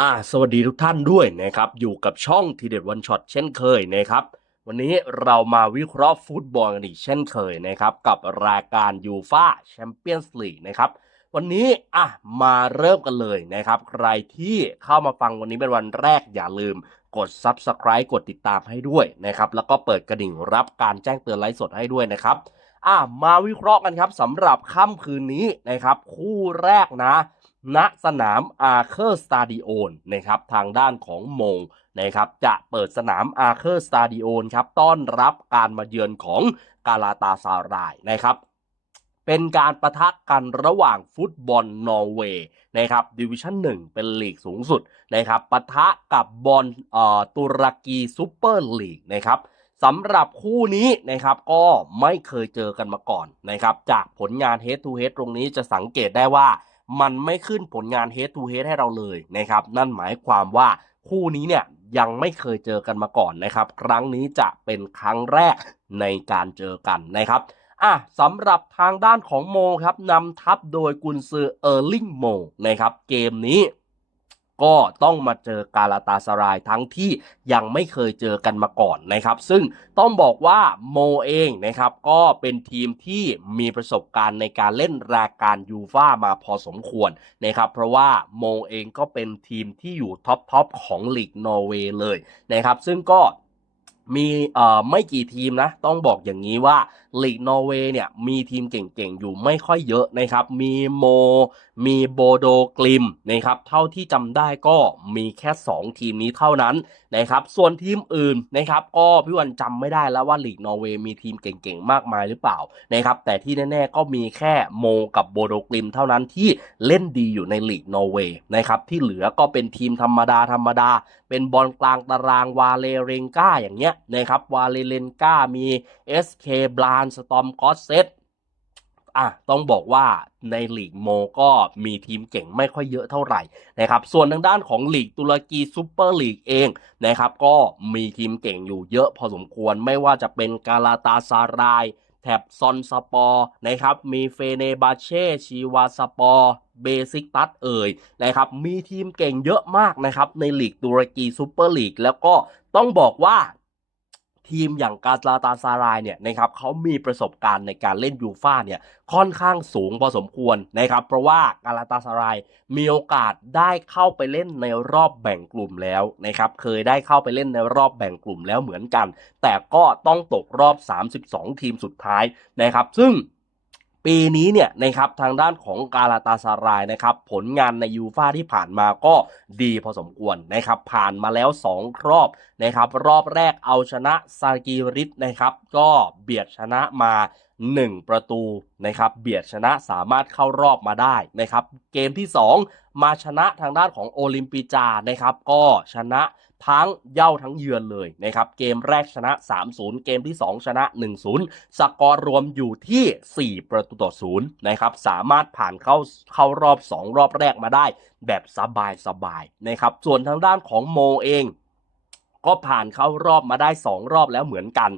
อ่าสวัสดีทุกท่านด้วยนะครับอยู่กับช่องทีเด็ดวันช็อตเช่นเคยนะครับวันนี้เรามาวิเคราะห์ฟุตบอลกันอีกเช่นเคยนะครับกับรายการยูฟาแชมเปี้ยนส์ลีกนะครับวันนี้อะมาเริ่มกันเลยนะครับใครที่เข้ามาฟังวันนี้เป็นวันแรกอย่าลืมกด Subscribe กดติดตามให้ด้วยนะครับแล้วก็เปิดกระดิ่งรับการแจ้งเตือนไลฟ์สดให้ด้วยนะครับอะมาวิเคราะห์กันครับสำหรับค่ำคืนนี้นะครับคู่แรกนะ ณสนามอาร์เคอร์สตาดิโอนนะครับทางด้านของมงนะครับจะเปิดสนามอาร์เคอร์สตาดิโอนครับต้อนรับการมาเยือนของกาลาตาซารายนะครับเป็นการประทะกันระหว่างฟุตบอลนอร์เวย์นะครับดิวิชั่น1 เป็นลีกสูงสุดนะครับปะทะกับบอลเอ่อตุรกีซูเปอร์ลีกนะครับสำหรับคู่นี้นะครับก็ไม่เคยเจอกันมาก่อนนะครับจากผลงาน head to head ตรงนี้จะสังเกตได้ว่า มันไม่ขึ้นผลงาน head to head ให้เราเลยนะครับ นั่นหมายความว่าคู่นี้เนี่ยยังไม่เคยเจอกันมาก่อนนะครับ ครั้งนี้จะเป็นครั้งแรกในการเจอกันนะครับอะสำหรับทางด้านของโมครับนำทัพโดยกุนซือเออร์ลิงโมนะครับ เกมนี้ ก็ต้องมาเจอกาลาตาสรายทั้งที่ยังไม่เคยเจอกันมาก่อนนะครับ ซึ่งต้องบอกว่าโมเองนะครับก็เป็นทีมที่มีประสบการณ์ในการเล่นรายการยูฟ่ามาพอสมควรนะครับเพราะว่าโมเองก็เป็นทีมที่อยู่ท็อปทอปของลีกนอร์เวย์เลยนะครับ ซึ่งก็มีเอ่อไม่กี่ทีมนะ ต้องบอกอย่างนี้ว่าลีกนอร์เวย์เนี่ยมีทีมเก่งๆ อยู่ไม่ค่อยเยอะนะครับ มีโม มีโบโดกลิมนะครับ เท่าที่จำได้ก็มีแค่ 2 ทีมนี้เท่านั้นนะครับ ส่วนทีมอื่นนะครับก็พี่วันจำไม่ได้แล้วว่าลีกนอร์เวย์มีทีมเก่งๆ มากมายหรือเปล่านะครับ แต่ที่แน่ๆก็มีแค่โมกับโบโดกลิมเท่านั้นที่เล่นดีอยู่ในลีกนอร์เวย์นะครับที่เหลือก็เป็นทีมธรรมดาธรรมดา เป็นบอลกลางตารางวาเลเรงกาอย่างเงี้ยนะครับวาเลเรนกามี SK บลานสตอมกอสเซตอะต้องบอกว่าในลีกโมก็มีทีมเก่งไม่ค่อยเยอะเท่าไหร่นะครับ ส่วนทางด้านของลีกตุรกีซูเปอร์ลีกเองนะครับ ก็มีทีมเก่งอยู่เยอะพอสมควรไม่ว่าจะเป็นกาลาตาซารายแถบซอนสปอร์นะครับ มีเฟเนบาเช่ชีวาสปอร์เบซิกตัสเอ่ยนะครับ มีทีมเก่งเยอะมากนะครับ ในลีกตุรกีซูเปอร์ลีกแล้วก็ต้องบอกว่า ทีมอย่างกาลาตาซารายเนี่ยนะครับเขามีประสบการณ์ในการเล่นยูฟ่าเนี่ยค่อนข้างสูงพอสมควรนะครับ เพราะว่ากาลาตาซารายมีโอกาสได้เข้าไปเล่นในรอบแบ่งกลุ่มแล้วนะครับเคยได้เข้าไปเล่นในรอบแบ่งกลุ่มแล้วเหมือนกัน แต่ก็ต้องตกรอบ 32 ทีมสุดท้ายนะครับ ซึ่ง ปีนี้เนี่ยนะครับทางด้านของกาลาตาซารายนะครับผลงานในยูฟ่าที่ผ่านมาก็ดีพอสมควรนะครับผ่านมาแล้ว 2 รอบนะครับรอบแรกเอาชนะซากิริสนะครับก็เบียดชนะมา 1 ประตูนะครับเบียดชนะสามารถเข้ารอบมาได้นะครับเกมที่ 2 มาชนะทางด้านของโอลิมปิจานะครับก็ชนะ ทั้งเย่าทั้งเยือนเลยนะครับ เกมแรกชนะ 3-0 เกมที่ 2 ชนะ 1-0 สกอร์รวมอยู่ที่ 4 ประตูต่อ0นะครับ สามารถผ่านเข้าเข้ารอบ 2 รอบแรกมาได้ แบบสบายสบายๆนะครับ ส่วนทางด้านของโมเอง ก็ผ่านเข้ารอบมาได้ 2 รอบแล้วเหมือนกัน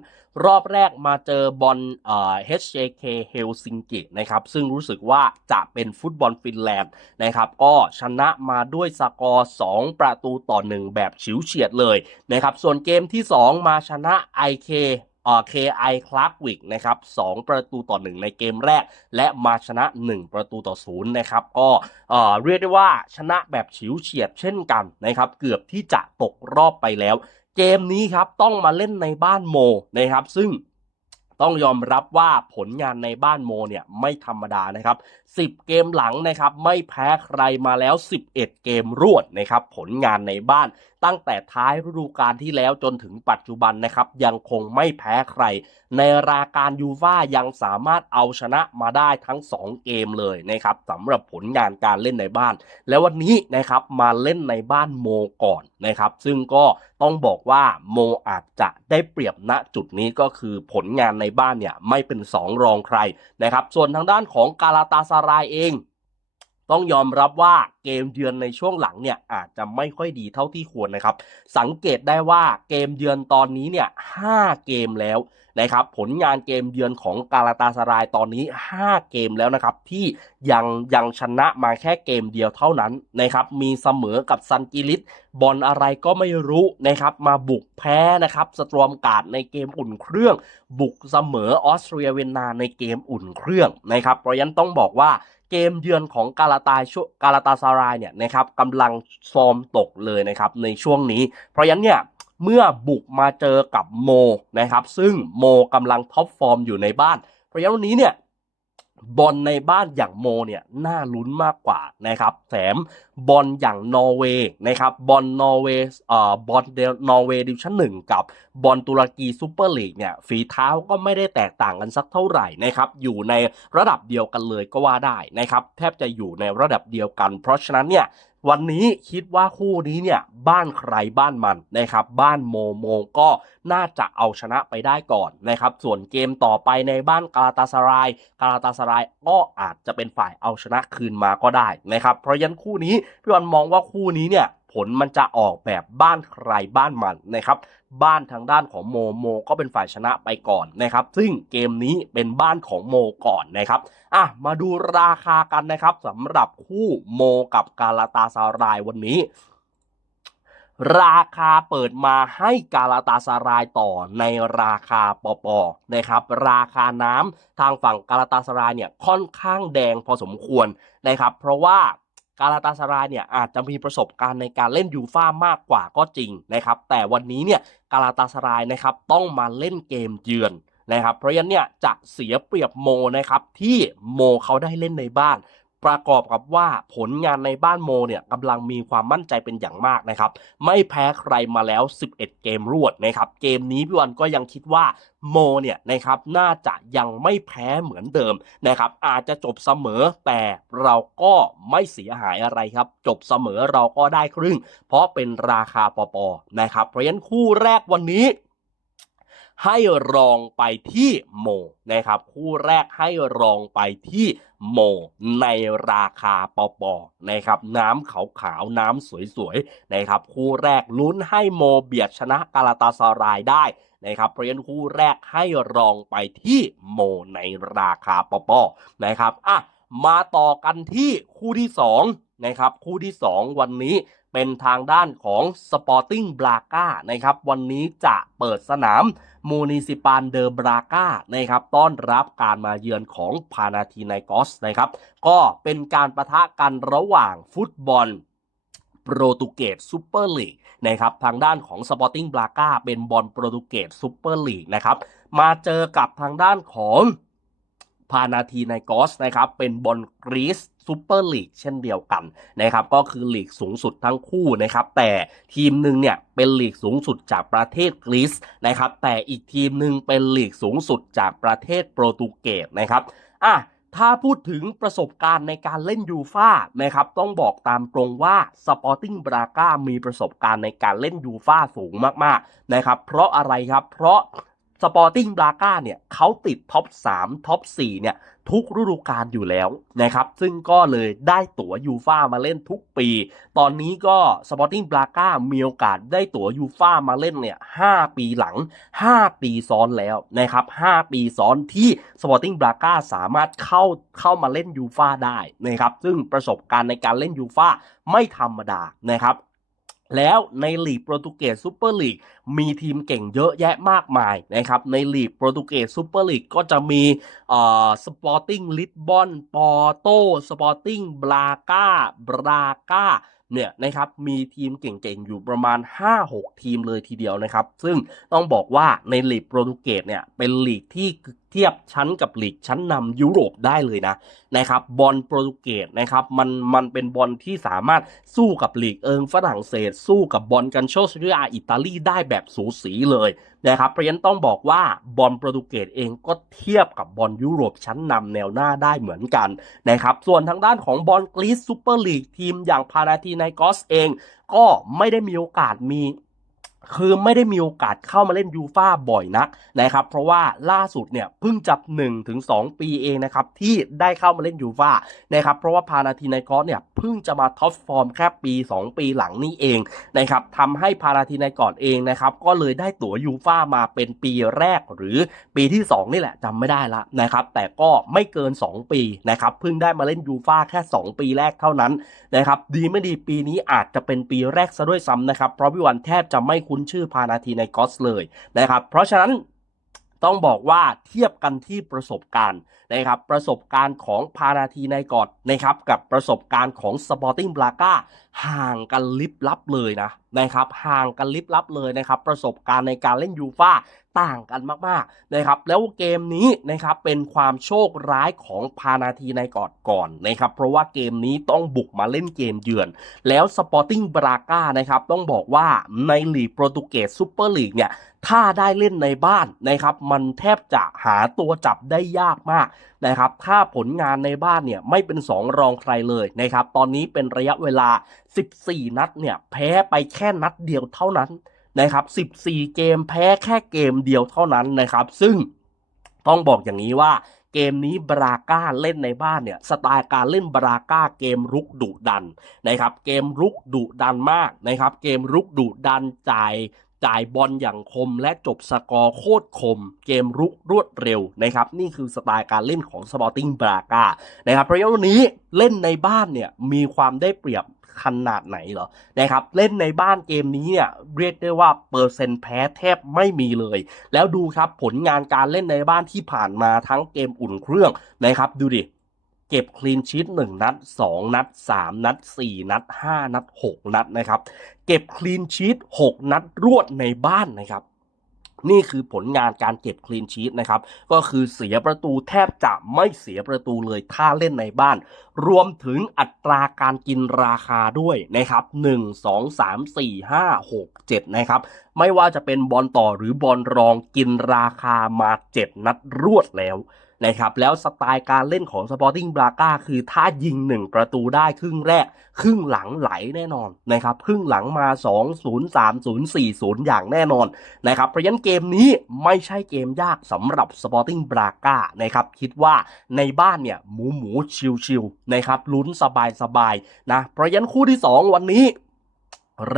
รอบแรกมาเจอบอลเอ่อ HJK เฮลซิงกินะครับซึ่งรู้สึกว่าจะเป็นฟุตบอลฟินแลนด์นะครับก็ชนะมาด้วยสกอร์ 2 ประตูต่อ 1 แบบฉิวเฉียดเลยนะครับส่วนเกมที่ 2 มาชนะ IK เอ่อ KI คลาร์กวิกนะครับ2ประตูต่อ 1 ในเกมแรก และมาชนะ 1 ประตูต่อ0นะครับก็เอ่อเรียกได้ว่าชนะแบบฉิวเฉียดเช่นกันนะครับเกือบที่จะตกรอบไปแล้ว เกมนี้ครับต้องมาเล่นในบ้านโมนะครับซึ่งต้องยอมรับว่าผลงานในบ้านโมเนี่ยไม่ธรรมดานะครับ 10 เกมหลังนะครับไม่แพ้ใครมาแล้ว 11 เกมรวดนะครับผลงานในบ้าน ตั้งแต่ท้ายฤดูกาลที่แล้วจนถึงปัจจุบันนะครับยังคงไม่แพ้ใคร ในรายการยูฟ่ายังสามารถเอาชนะมาได้ทั้ง 2 เกมเลยนะครับสำหรับผลงานการเล่นในบ้าน แล้ววันนี้นะครับมาเล่นในบ้านโมก่อนนะครับซึ่งก็ต้องบอกว่าโมอาจจะได้เปรียบณจุดนี้ก็คือผลงานในบ้านเนี่ยไม่เป็น 2 รองใครนะครับส่วนทางด้านของกาลาตาซารายเอง ต้องยอมรับว่าเกมเยือนในช่วงหลังเนี่ยอาจจะไม่ค่อยดีเท่าที่ควรนะครับ สังเกตได้ว่าเกมเยือนตอนนี้เนี่ย5เกมแล้ว นะครับผลงานเกมเยือนของกาลาตาสรายตอนนี้ 5 เกมแล้วนะครับที่ยังยังชนะมาแค่เกมเดียวเท่านั้นนะครับมีเสมอกับซันกิลิสบอลอะไรก็ไม่รู้นะครับมาบุกแพ้นะครับสตรอมการ์ดในเกมอุ่นเครื่อง บุกเสมอออสเตรียเวียนนาในเกมอุ่นเครื่องนะครับเพราะฉะนั้นต้องบอกว่าเกมเยือนของกาลาตาช่วกาลาตาซารายเนี่ยนะครับกำลังฟอร์มตกเลยนะครับในช่วงนี้ เพราะฉะนั้นเนี่ย เมื่อบุกมาเจอกับโมนะครับ ซึ่งโมกำลังท็อปฟอร์มอยู่ในบ้าน เพราะฉะนั้นนี้เนี่ยบอลในบ้านอย่างโมเนี่ยน่าลุ้นมากกว่านะครับแถมบอลอย่างนอร์เวย์นะครับบอลนอร์เวย์เอ่อบอลเดนอร์เวย์ดิวชั่นหนึ่งกับบอลตุรกีซูเปอร์ลีกเนี่ยฝีเท้าก็ไม่ได้แตกต่างกันสักเท่าไหร่นะครับอยู่ในระดับเดียวกันเลยก็ว่าได้นะครับแทบจะอยู่ในระดับเดียวกัน เพราะฉะนั้นเนี่ย วันนี้คิดว่าคู่นี้เนี่ยบ้านใครบ้านมันนะครับบ้านโมโมก็น่าจะเอาชนะไปได้ก่อนนะครับส่วนเกมต่อไปในบ้านกาลาตาสรายกาลาตาสรายก็อาจจะเป็นฝ่ายเอาชนะคืนมาก็ได้นะครับเพราะยันคู่นี้พี่วันมองว่าคู่นี้เนี่ย ผลมันจะออกแบบบ้านใครบ้านมันนะครับ บ้านทางด้านของโมโม ก็เป็นฝ่ายชนะไปก่อนนะครับ ซึ่งเกมนี้เป็นบ้านของโมก่อนนะครับอะมาดูราคากันนะครับสำหรับคู่โมกับกาลาตาซารายวันนี้ ราคาเปิดมาให้กาลาตาสารายต่อในราคาปอปอนะครับ ราคาน้ำทางฝั่งกาลาตาสารายเนี่ยค่อนข้างแดงพอสมควรนะครับ เพราะว่า กาลาตาสารายเนี่ยอาจจะมีประสบการณ์ในการเล่นยูฟ่ามากกว่าก็จริงนะครับ แต่วันนี้เนี่ยกาลาตาสารายนะครับต้องมาเล่นเกมเยือนนะครับ เพราะฉะนั้นเนี่ยจะเสียเปรียบโมนะครับที่โมเขาได้เล่นในบ้าน ประกอบกับว่าผลงานในบ้านโมเนี่ยกำลังมีความมั่นใจเป็นอย่างมากนะครับ ไม่แพ้ใครมาแล้ว 11 เกมรวดนะครับ เกมนี้พี่วันก็ยังคิดว่าโมเนี่ยนะครับน่าจะยังไม่แพ้เหมือนเดิมนะครับอาจจะจบเสมอแต่เราก็ไม่เสียหายอะไรครับ จบเสมอเราก็ได้ครึ่ง เพราะเป็นราคาปอปอนะครับเพราะฉะนั้นคู่แรกวันนี้ ให้รองไปที่โมนะครับ คู่แรกให้รองไปที่โมในราคาปอปอนะครับ น้ำขาวขาวๆน้ำสวยๆนะครับ คู่แรกลุ้นให้โมเบียดชนะกาลาตาสารายได้นะครับเพราะฉะนั้นคู่แรกให้รองไปที่โมในราคาปอปอนะครับอะมาต่อกันที่คู่ที่สองนะครับคู่ที่สองวันนี้เป็นทางด้านของ Sporting b r a g a นะครับวันนี้จะเปิดสนาม มูนิซิปานเดอบราก้านะครับต้อนรับการมาเยือนของพานาทีไนกอสนะครับก็เป็นการประทะกันระหว่างฟุตบอลโปรตุเกสซูเปอร์ลีกนะครับทางด้านของสปอร์ติ้งบราก้าเป็นบอลโปรตุเกสซูเปอร์ลีกนะครับมาเจอกับทางด้านของ พานาทีไนกอสนะครับเป็นบอลกรีซซูเปอร์ลีกเช่นเดียวกันนะครับก็คือลีกสูงสุดทั้งคู่นะครับแต่ทีมหนึ่งเนี่ยเป็นลีกสูงสุดจากประเทศกรีซนะครับแต่อีกทีมหนึ่งเป็นลีกสูงสุดจากประเทศโปรตุเกสนะครับอะถ้าพูดถึงประสบการณ์ในการเล่นยูฟ่านะครับต้องบอกตามตรงว่า Sporting b r a g a มีประสบการณ์ในการเล่นยูฟ่าสูงมากๆนะครับเพราะอะไรครับเพราะ สปอร์ติ้งบราก้าเนี่ยเขาติดท็อป 3 ท็อป 4 เนี่ย ทุกฤดูกาลอยู่แล้วนะครับ ซึ่งก็เลยได้ตั๋วยูฟ่ามาเล่นทุกปี ตอนนี้ก็สปอร์ติ้งบราก้ามีโอกาสได้ตั๋วยูฟ่ามาเล่นเนี่ย 5 ปีหลัง 5 ปีซ้อนแล้วนะครับ 5 ปีซ้อนที่สปอร์ติ้งบราก้าสามารถเข้าเข้ามาเล่นยูฟ่าได้นะครับ ซึ่งประสบการณ์ในการเล่นยูฟ่าไม่ธรรมดานะครับ แล้วในลีกโปรตุเกสซูเปอร์ลีกมีทีมเก่งเยอะแยะมากมายนะครับในลีกโปรตุเกสซูเปอร์ลีกก็จะมีเอ่อสปอร์ติ้งลิสบอนปอโตสปอร์ติ้งบราก้าบราก้าเนี่ยนะครับมีทีมเก่งๆ อยู่ประมาณ 5-6 ทีมเลยทีเดียวนะครับ ซึ่งต้องบอกว่าในลีกโปรตุเกสเนี่ยเป็นลีกที่เทียบชั้นกับลีกชั้นนำยุโรปได้เลยนะนะครับบอลโปรตุเกสนะครับมันมันเป็นบอลที่สามารถสู้กับลีกเอิงฝรั่งเศส สู้กับบอลกันโชเรียอิตาลีได้แบบสูสีเลยนะครับเพราะฉะนั้นต้องบอกว่าบอลโปรตุเกสเองก็เทียบกับบอลยุโรปชั้นนำแนวหน้าได้เหมือนกันนะครับส่วนทางด้านของบอลกรีซซูเปอร์ลีกทีมอย่างพาราทีไนกอสเอง ก็ไม่ได้มีโอกาสมี คือไม่ได้มีโอกาสเข้ามาเล่นยูฟ่าบ่อยนักนะครับ เพราะว่าล่าสุดเนี่ยเพิ่งจับ1ถึง2ปีเองนะครับที่ได้เข้ามาเล่นยูฟ่านะครับเพราะว่าพานาทีไนกอสเนี่ยเพิ่งจะมาท็อปฟอร์มแค่ปี 2 ปีหลังนี่เองนะครับทำให้พานาทีไนกอสเองนะครับก็เลยได้ตั๋วยูฟ่ามาเป็นปีแรกหรือปีที่ 2 นี่แหละจำไม่ได้ละนะครับแต่ก็ไม่เกิน 2 ปีนะครับเพิ่งได้มาเล่นยูฟ่าแค่ 2 ปีแรกเท่านั้นนะครับดีไม่ดีปีนี้อาจจะเป็นปีแรกซะด้วยซ้ำนะครับเพราะพี่วันแทบจะไม่คนชื่อพานาทีในกอสเลยนะครับ เพราะฉะนั้นต้องบอกว่าเทียบกันที่ประสบการณ์ นะครับประสบการณ์ของพานาทีในกอดนะครับกับประสบการณ์ของสปอร์ติ้งบราก้าห่างกันลิบลับเลยนะนะครับห่างกันลิบลับเลยนะครับประสบการณ์ในการเล่นยูฟ่าต่างกันมากๆนะครับแล้วเกมนี้นะครับเป็นความโชคร้ายของพานาทีในกอดก่อนนะครับเพราะว่าเกมนี้ต้องบุกมาเล่นเกมเยือน แล้วสปอร์ติ้งบราก้านะครับต้องบอกว่าในลีกโปรตุเกสซูเปอร์ลีกเนี่ยถ้าได้เล่นในบ้านนะครับมันแทบจะหาตัวจับได้ยากมากนะครับถ้าผลงานในบ้านเนี่ยไม่เป็นสองรองใครเลยนะครับตอนนี้เป็นระยะเวลา 14 นัดเนี่ยแพ้ไปแค่นัดเดียวเท่านั้นนะครับ14 เกมแพ้แค่เกมเดียวเท่านั้นนะครับ ซึ่งต้องบอกอย่างนี้ว่าเกมนี้บราก้าเล่นในบ้านเนี่ยสไตล์การเล่นบราก้าเกมรุกดุดันนะครับเกมรุกดุดันมากนะครับเกมรุกดุดันจ่าย จ่ายบอลอย่างคมและจบสกอร์โคตรคม เกมรุกรวดเร็วนะครับ นี่คือสไตล์การเล่นของสปอร์ติ้งบรากานะครับเพราะฉะนั้นวันนี้เล่นในบ้านเนี่ยมีความได้เปรียบขนาดไหนเหรอนะครับเล่นในบ้านเกมนี้เนี่ยเรียกได้ว่าเปอร์เซ็นต์แพ้แทบไม่มีเลย แล้วดูครับผลงานการเล่นในบ้านที่ผ่านมาทั้งเกมอุ่นเครื่องนะครับดูดิ เก็บคลีนชีต1นัด2นัด3นัด4นัด5นัด6นัดนะครับ เก็บคลีนชีต6นัดรวดในบ้านนะครับนี่คือผลงานการเก็บคลีนชีตนะครับ ก็คือเสียประตูแทบจะไม่เสียประตูเลยถ้าเล่นในบ้าน รวมถึงอัตราการกินราคาด้วยนะครับ 1 2 3 4 5 6 7 นะครับ ไม่ว่าจะเป็นบอลต่อหรือบอลรองกินราคามา 7 นัดรวดแล้ว นะครับแล้วสไตล์การเล่นของ Sporting Braga คือถ้ายิง 1 ประตูได้ครึ่งแรก ครึ่งหลังไหลแน่นอนนะครับครึ่งหลังมา 2 0 3 0 4 0 อย่างแน่นอนนะครับเพราะฉะนั้นเกมนี้ไม่ใช่เกมยากสำหรับ Sporting Braga นะครับคิดว่าในบ้านเนี่ยหมูหมูชิวๆนะครับลุ้นสบายๆนะเพราะฉะนั้นคู่ที่ 2 วันนี้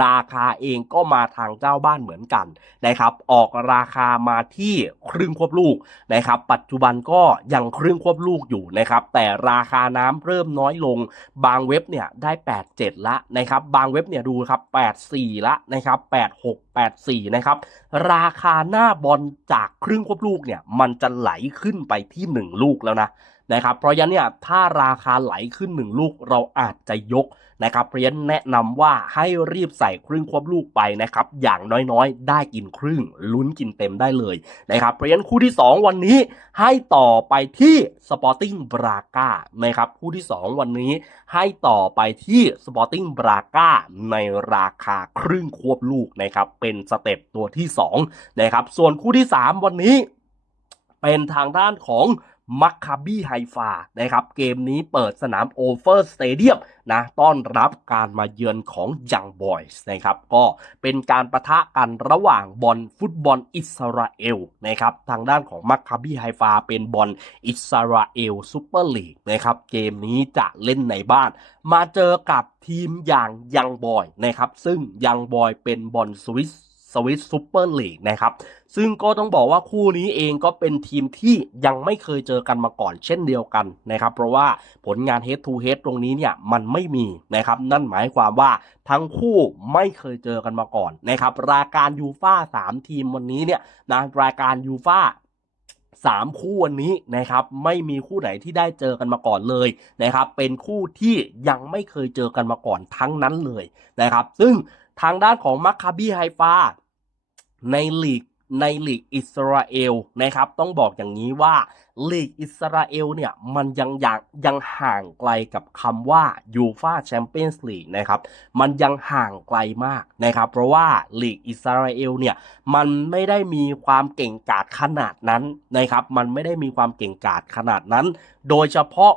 ราคาเองก็มาทางเจ้าบ้านเหมือนกันนะครับ ออกราคามาที่ครึ่งควบลูกนะครับ ปัจจุบันก็ยังครึ่งควบลูกอยู่นะครับ แต่ราคาน้ำเริ่มน้อยลง บางเว็บเนี่ยได้ 87 ละนะครับ บางเว็บเนี่ยดูครับ 84 ละนะครับ 86 84 นะครับ ราคาหน้าบอลจากครึ่งควบลูกเนี่ยมันจะไหลขึ้นไปที่ 1 ลูกแล้วนะ นะครับเพราะฉะนั้นเนี่ยถ้าราคาไหลขึ้น 1 ลูกเราอาจจะยกนะครับเพราะฉะนั้นแนะนำว่าให้รีบใส่ครึ่งควบลูกไปนะครับอย่างน้อยๆ ได้กินครึ่งลุ้นกินเต็มได้เลยนะครับเพราะฉะนั้นคู่ที่ 2 วันนี้ให้ต่อไปที่ Sporting Braga นะครับคู่ที่ 2 วันนี้ให้ต่อไปที่ Sporting Braga ในราคาครึ่งควบลูกนะครับเป็นสเต็ปตัวที่2นะครับส่วนคู่ที่ 3 วันนี้เป็นทางด้านของ มัคคาบี้ไฮฟานะครับเกมนี้เปิดสนามโอเวอร์สเตเดียมนะต้อนรับการมาเยือนของยังบอยส์นะครับก็เป็นการประทะกันระหว่างบอลฟุตบอลอิสราเอลนะครับทางด้านของมัคคาบี้ไฮฟาเป็นบอลอิสราเอลซูเปอร์ลีกนะครับเกมนี้จะเล่นในบ้าน มาเจอกับทีมอย่างยังบอยนะครับซึ่งยังบอยเป็นบอลสวิส สวิสซูเปอร์ลีกนะครับซึ่งก็ต้องบอกว่าคู่นี้เองก็เป็นทีมที่ยังไม่เคยเจอกันมาก่อนเช่นเดียวกันนะครับเพราะว่าผลงาน head to head ตรงนี้เนี่ยมันไม่มีนะครับนั่นหมายความว่าทั้งคู่ไม่เคยเจอกันมาก่อนนะครับรายการยูฟ่าสามทีมวันนี้เนี่ยนะรายการยูฟ่าสามคู่วันนี้นะครับไม่มีคู่ไหนที่ได้เจอกันมาก่อนเลยนะครับเป็นคู่ที่ยังไม่เคยเจอกันมาก่อนทั้งนั้นเลยนะครับซึ่งทางด้านของมัคคาบีไฮฟา ในลีกในลีกอิสราเอลนะครับ ต้องบอกอย่างนี้ว่าลีกอิสราเอลเนี่ยมันยังยังยังห่างไกลกับคำว่ายูฟาแชมเปี้ยนส์ลีกนะครับ มันยังห่างไกลมากนะครับ เพราะว่าลีกอิสราเอลเนี่ยมันไม่ได้มีความเก่งกาจขนาดนั้นนะครับ มันไม่ได้มีความเก่งกาจขนาดนั้น โดยเฉพาะ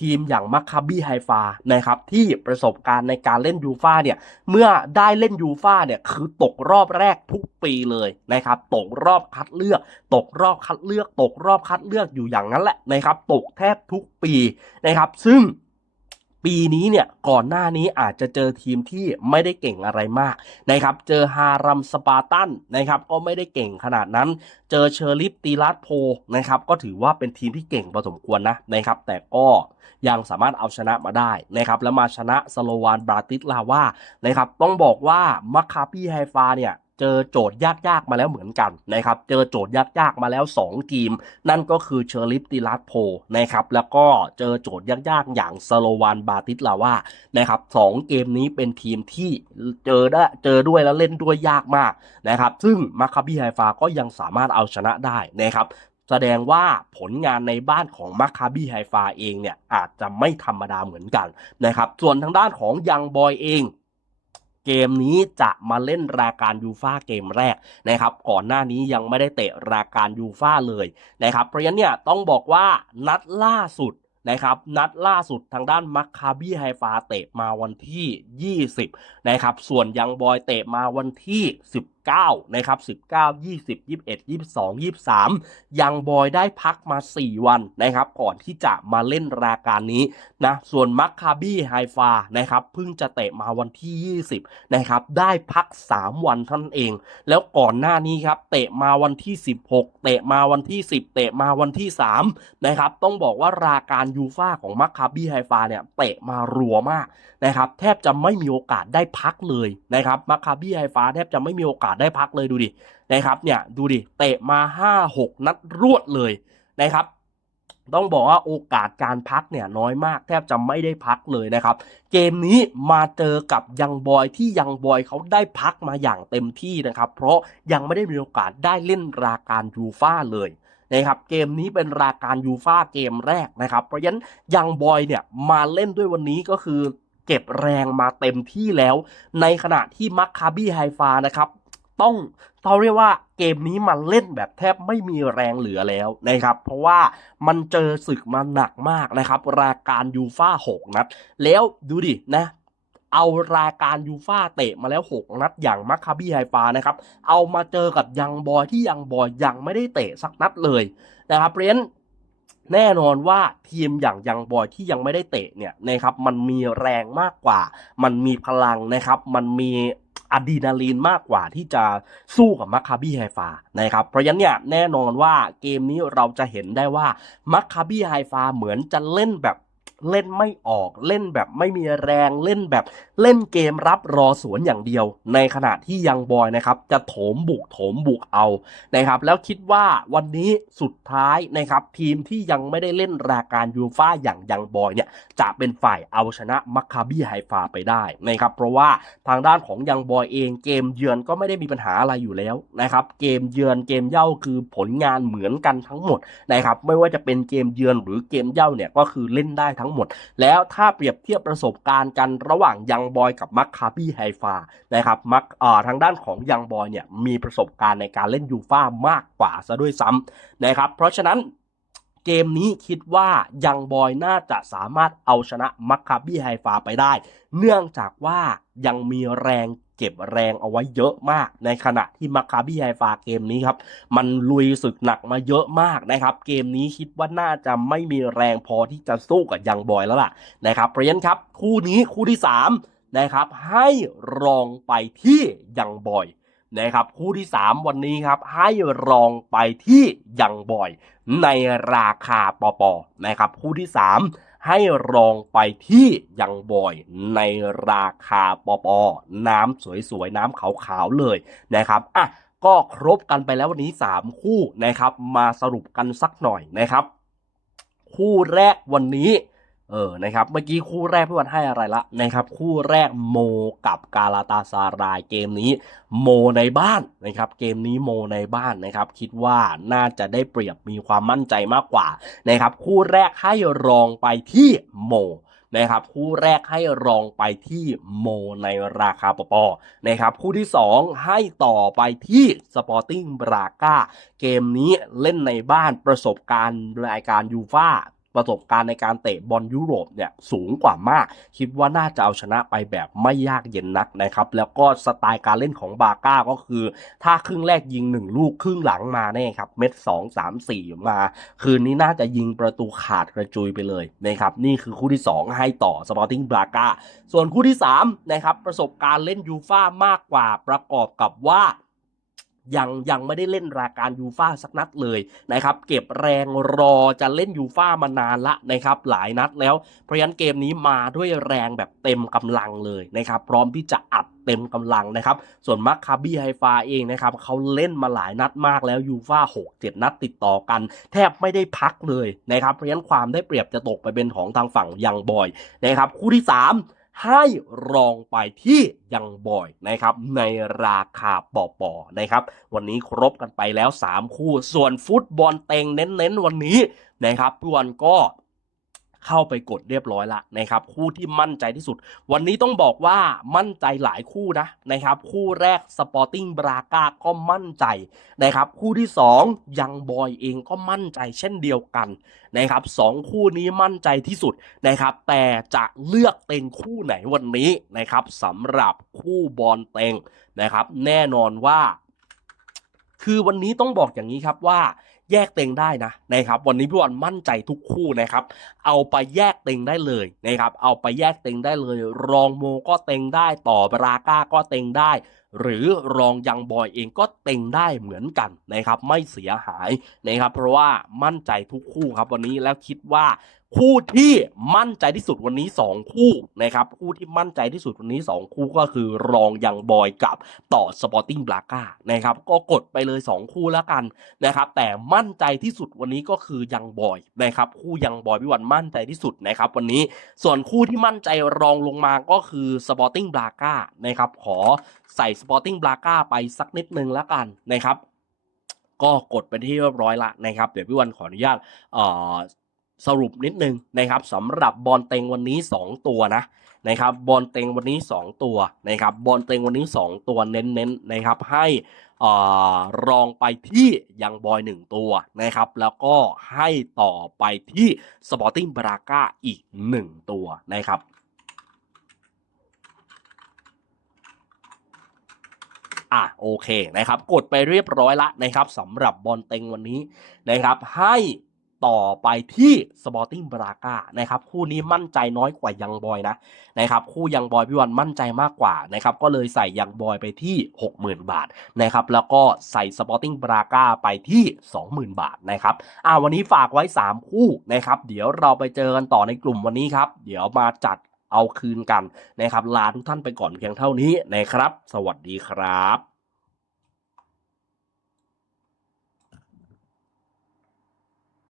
ทีมอย่างมัคคาบี้ไฮฟานะครับที่ประสบการณ์ในการเล่นยูฟ่าเนี่ยเมื่อได้เล่นยูฟ่าเนี่ยคือตกรอบแรกทุกปีเลยนะครับตกรอบคัดเลือก ตกรอบคัดเลือก ตกรอบคัดเลือกอยู่อย่างนั้นแหละนะครับตกแทบทุกปีนะครับซึ่ง ปีนี้เนี่ยก่อนหน้านี้อาจจะเจอทีมที่ไม่ได้เก่งอะไรมากนะครับ เจอฮารัมสปาร์ตันนะครับก็ไม่ได้เก่งขนาดนั้น เจอเชอริฟตีลัสโพนะครับก็ถือว่าเป็นทีมที่เก่งพอสมควรนะนะครับแต่ก็ยังสามารถเอาชนะมาได้นะครับแล้วมาชนะสโลวานบราติสลาว่านะครับต้องบอกว่ามัคคาปีไฮฟาเนี่ย เจอโจทย์ยากๆมาแล้วเหมือนกันนะครับเจอโจทย์ยากๆมาแล้ว 2 ทีม นั่นก็คือเชอร์ลิฟติลัสโพนะครับแล้วก็เจอโจทย์ยากๆอย่างสโลวานบาติสลาวานะครับสองเกมนี้เป็นทีมที่เจอได้เจอด้วยแล้วเล่นด้วยยากมากนะครับซึ่งมาคาบีไฮฟาก็ยังสามารถเอาชนะได้นะครับแสดงว่าผลงานในบ้านของมาคาบีไฮฟาเองเนี่ยอาจจะไม่ธรรมดาเหมือนกันนะครับส่วนทางด้านของยังบอยเอง เกมนี้จะมาเล่นรายการยูฟ่าเกมแรกนะครับก่อนหน้านี้ยังไม่ได้เตะรายการยูฟ่าเลยนะครับเพราะฉะนั้นเนี่ยต้องบอกว่านัดล่าสุดนะครับนัดล่าสุดทางด้านมัคคาบี้ไฮฟาเตะมาวันที่ 20นะครับส่วนยังบอยเตะมาวันที่ 19นะครับ19 20 21 22 23 ยังบอยได้พักมา 4 วันนะครับก่อนที่จะมาเล่นรายการนี้นะส่วนมัคคาบี้ไฮฟานะครับเพิ่งจะเตะมาวันที่ 20นะครับได้พัก 3 วันท่านเอง แล้วก่อนหน้านี้ครับเตะมาวันที่ 16 เตะมาวันที่ 10 เตะมาวันที่3นะครับต้องบอกว่ารายการยูฟ่าของมัคคาบี้ไฮฟาเนี่ยเตะมารัวมากนะครับแทบจะไม่มีโอกาสได้พักเลยนะครับมัคคาบี้ไฮฟาแทบจะไม่มีโอกาสได้พักเลยดูดินะครับเนี่ยดูดิเตะมา 5-6 นัดรวดเลยนะครับต้องบอกว่าโอกาสการพักเนี่ยน้อยมากแทบจะไม่ได้พักเลยนะครับ เกมนี้มาเจอกับยังบอยที่ยังบอยเขาได้พักมาอย่างเต็มที่นะครับ เพราะยังไม่ได้มีโอกาสได้เล่นราการยูฟ่าเลยนะครับเกมนี้เป็นราการยูฟ่าเกมแรกนะครับ เพราะฉะนั้นยังบอยเนี่ยมาเล่นด้วยวันนี้ก็คือเก็บแรงมาเต็มที่แล้ว ในขณะที่มัคคาบี้ไฮฟานะครับ ต้องต้องเรียกว่าเกมนี้มันเล่นแบบแทบไม่มีแรงเหลือแล้วนะครับ เพราะว่ามันเจอศึกมาหนักมากนะครับ รายการยูฟ่า6นัด แล้วดูดินะเอารายการยูฟ่าเตะมาแล้ว 6 นัดอย่างมัคคาบี้ไฮฟานะครับ เอามาเจอกับยังบอยที่ยังบอยยังไม่ได้เตะสักนัดเลยนะครับเพราะฉะนั้นแน่นอนว่าทีมอย่างยังบอยที่ยังไม่ได้เตะเนี่ยนะครับมันมีแรงมากกว่า มันมีพลังนะครับ มันมี อะดรีนาลีนมากกว่าที่จะสู้กับมัคคาบี้ไฮฟานะครับเพราะฉะนั้นเนี่ยแน่นอนว่าเกมนี้เราจะเห็นได้ว่ามัคคาบี้ไฮฟาเหมือนจะเล่นแบบ เล่นไม่ออกเล่นแบบไม่มีแรงเล่นแบบเล่นเกมรับรอสวนอย่างเดียว ในขณะที่ยังบอยนะครับจะโถมบุกโถมบุกเอานะครับแล้วคิดว่าวันนี้สุดท้ายนะครับทีมที่ยังไม่ได้เล่นรายการยูฟ่าอย่างยังบอยเนี่ยจะเป็นฝ่ายเอาชนะมัคคาบี้ไฮฟาไปได้นะครับเพราะว่าทางด้านของยังบอยเองเกมเยือนก็ไม่ได้มีปัญหาอะไรอยู่แล้วนะครับเกมเยือนเกมเย่าคือผลงานเหมือนกันทั้งหมดนะครับไม่ว่าจะเป็นเกมเยือนหรือเกมเย่าเนี่ยก็คือเล่นได้ทั้งหมด แล้วถ้าเปรียบเทียบประสบการณ์กันระหว่างยังบอยกับมัคคาบี้ไฮฟานะครับมักทางด้านของยังบอยเนี่ยมีประสบการณ์ในการเล่นยูฟ่ามากกว่าซะด้วยซ้ำนะครับเพราะฉะนั้นเกมนี้คิดว่ายังบอยน่าจะสามารถเอาชนะมัคคาบี้ไฮฟาไปได้ เนื่องจากว่ายังมีแรง เก็บแรงเอาไว้เยอะมาก ในขณะที่มัคคาบี้ไฮฟาเกมนี้ครับมันลุยศึกหนักมาเยอะมากนะครับ เกมนี้คิดว่าน่าจะไม่มีแรงพอที่จะสู้กับยังบอยแล้วล่ะนะครับเพราะฉะนั้นครับคู่นี้คู่ที่ 3 นะครับ ให้รองไปที่ยังบอยนะครับคู่ที่ 3 วันนี้ครับให้รองไปที่ยังบอย ในราคาปอปอนะครับคู่ที่ 3 ให้รองไปที่ยังบอยในราคาปอปอน้ำสวยๆ น้ำขาวๆ เลยนะครับอะก็ครบกันไปแล้ววันนี้ 3 คู่นะครับ มาสรุปกันสักหน่อยนะครับ คู่แรกวันนี้ เออ นะครับ เมื่อกี้คู่แรกพี่วันให้อะไรละนะครับ คู่แรกโมกับกาลาตาซารายเกมนี้ โมในบ้านนะครับ เกมนี้โมในบ้านนะครับ คิดว่าน่าจะได้เปรียบมีความมั่นใจมากกว่านะครับ คู่แรกให้รองไปที่โมนะครับคู่แรกให้รองไปที่โมในราคาปอปอนะครับคู่ที่ 2 ให้ต่อไปที่สปอร์ติ้งบราก้าเกมนี้เล่นในบ้านประสบการณ์รายการยูฟ่า ประสบการณ์ในการเตะบอลยุโรปเนี่ยสูงกว่ามาก คิดว่าน่าจะเอาชนะไปแบบไม่ยากเย็นนักนะครับแล้วก็สไตล์การเล่นของบาก้าก็คือ ถ้าครึ่งแรกยิง 1 ลูกครึ่งหลังมาแน่ครับเม็ด2 3 4 มา คืนนี้น่าจะยิงประตูขาดกระจุยไปเลยนะครับนี่คือคู่ที่ 2 ให้ต่อสปอร์ติ้งบราก้าส่วนคู่ที่3นะครับประสบการณ์เล่นยูฟ่ามากกว่าประกอบกับว่า ยังยังไม่ได้เล่นรายการยูฟ่าสักนัดเลยนะครับเก็บแรงรอจะเล่นยูฟ่ามานานละนะครับหลายนัดแล้ว เพราะฉะนั้นเกมนี้มาด้วยแรงแบบเต็มกำลังเลยนะครับพร้อมที่จะอัดเต็มกำลังนะครับ ส่วนมัคคาบี้ไฮฟาเองนะครับเขาเล่นมาหลายนัดมากแล้วยูฟ่า6 7นัดติดต่อกัน แทบไม่ได้พักเลยนะครับเพราะฉะนั้นความได้เปรียบจะตกไปเป็นของทางฝั่งยังบอยนะครับคู่ที่ 3 ให้รองไปที่ยังบอยนะครับในราคาปอปอนะครับ วันนี้ครบกันไปแล้ว 3 คู่ส่วนฟุตบอลเต็งเน้นๆวันนี้นะครับพี่วันก็ เข้าไปกดเรียบร้อยละนะครับคู่ที่มั่นใจที่สุด วันนี้ต้องบอกว่ามั่นใจหลายคู่นะนะครับคู่แรกสปอร์ติ้งบรากาก็มั่นใจนะครับคู่ที่ 2 ยังบอยเองก็มั่นใจเช่นเดียวกันนะครับสองคู่นี้มั่นใจที่สุดนะครับแต่จะเลือกเต็งคู่ไหนวันนี้นะครับสำหรับคู่บอลเต็งนะครับแน่นอนว่า คือวันนี้ต้องบอกอย่างนี้ครับว่า แยกเต็งได้นะนะครับ วันนี้พี่วันมั่นใจทุกคู่นะครับ เอาไปแยกเต็งได้เลยนะครับ เอาไปแยกเต็งได้เลย รองโมก็เต็งได้ต่อบราก้าก็เต็งได้ หรือรองยังบอยเองก็เต็งได้เหมือนกันนะครับ ไม่เสียหายนะครับ เพราะว่ามั่นใจทุกคู่ครับวันนี้แล้วคิดว่า คู่ที่มั่นใจที่สุดวันนี้ 2 คู่นะครับคู่ที่มั่นใจที่สุดวันนี้ 2 คู่ก็คือรองยังบอยกับต่อสปอร์ติ้งบราก้านะครับก็กดไปเลย 2 คู่แล้วกันนะครับแต่มั่นใจที่สุดวันนี้ก็คือยังบอยนะครับคู่ยังบอยพี่วันมั่นใจที่สุดนะครับวันนี้ส่วนคู่ที่มั่นใจรองลงมาก็คือสปอร์ติ้งบราก้านะครับขอใส่สปอร์ติ้งบราก้าไปสักนิดนึงแล้วกันนะครับก็กดไปที่เรียบร้อยละนะครับ เดี๋ยวพี่วันขออนุญาตเอ่อ สรุปนิดนึงนะครับสำหรับบอลเต็งวันนี้ 2 ตัวนะนะครับบอลเต็งวันนี้ 2 ตัวนะครับบอลเต็งวันนี้ 2 ตัวเน้นๆนะครับให้อ่อรองไปที่ยังบอย 1 ตัวนะครับแล้วก็ให้ต่อไปที่สปอร์ติ้งบราก้าอีก 1 ตัวนะครับอะโอเคนะครับกดไปเรียบร้อยละนะครับสำหรับบอลเต็งวันนี้นะครับให้ ต่อไปที่สปอร์ติ้งบราก้านะครับคู่นี้มั่นใจน้อยกว่ายังบอยนะนะครับคู่ยังบอยพี่วันมั่นใจมากกว่านะครับก็เลยใส่ยังบอยไปที่ 60,000 บาทนะครับแล้วก็ใส่สปอร์ติ้งบราก้าไปที่ 20,000 บาทนะครับอ่าวันนี้ฝากไว้ 3 คู่นะครับเดี๋ยวเราไปเจอกันต่อในกลุ่มวันนี้ครับเดี๋ยวมาจัดเอาคืนกันนะครับลาทุกท่านไปก่อนเพียงเท่านี้นะครับ สวัสดีครับ